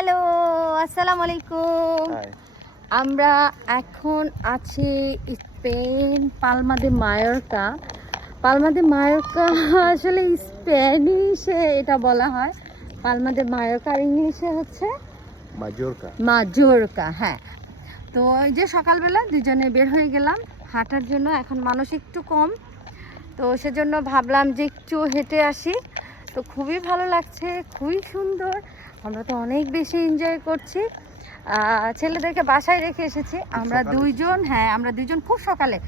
Hello, আসসালামু আলাইকুম। High. আমরা এখন আছি স্পেন, পালমা দে মায়োরকা। পালমা দে মায়োরকা আসলে স্প্যানিশে এটা বলা হয় পালমা দে মায়োরকা, আর ইংলিশে হচ্ছে মাজোর্কা। মাজোরকা। হ্যাঁ, তো এই যে সকালবেলা দুজনে বের হয়ে গেলাম হাঁটার জন্য। এখন মানুষ একটু কম, তো সেজন্য ভাবলাম যে একটু হেঁটে আসি। তো খুবই ভালো লাগছে, খুবই সুন্দর। আমরা তো অনেক বেশি এনজয় করছি। ছেলেদেরকে বাসায় রেখে এসেছি আমরা সকালে দুইজন। হ্যাঁ, আমরা দুইজন খুব সকালে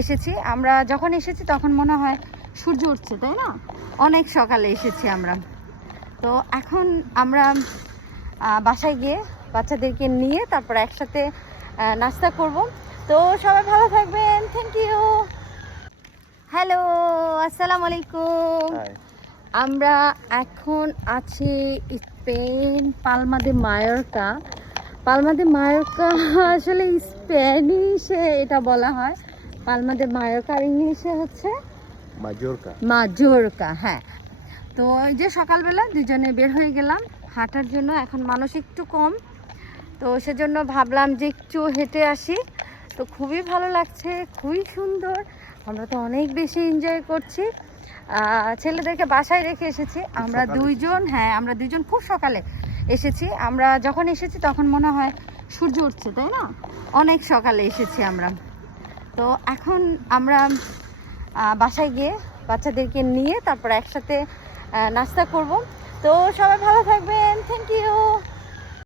এসেছি। আমরা যখন এসেছি তখন মনে হয় সূর্য উঠছে, তাই না? অনেক সকালে এসেছি আমরা। তো এখন আমরা বাসায় গিয়ে বাচ্চাদেরকে নিয়ে তারপর একসাথে নাস্তা করব। তো সবাই ভালো থাকবেন, থ্যাংক ইউ। হ্যালো, আসসালামু আলাইকুম। হাই। আমরা এখন আছি স্পেন, পালমা দে মায়োরকা। পালমা দে মায়োরকা আসলে স্প্যানিশে এটা বলা হয় পালমা দে মায়োরকা, আর ইংলিশে হচ্ছে মাজোর্কা। মাজোরকা। হ্যাঁ, তো এই যে সকালবেলা দুজনে বের হয়ে গেলাম হাঁটার জন্য। এখন মানুষ একটু কম, তো সেজন্য ভাবলাম যে একটু হেঁটে আসি। তো খুবই ভালো লাগছে, খুবই সুন্দর। আমরা তো অনেক বেশি এনজয় করছি। ছেলেদেরকে বাসায় রেখে এসেছি আমরা সকালে দুইজন। হ্যাঁ, আমরা দুইজন খুব সকালে এসেছি। আমরা যখন এসেছি তখন মনে হয় সূর্য উঠছে, তাই না? অনেক সকালে এসেছি আমরা। তো এখন আমরা বাসায় গিয়ে বাচ্চাদেরকে নিয়ে তারপর একসাথে নাস্তা করব। তো সবাই ভালো থাকবেন, থ্যাংক ইউ।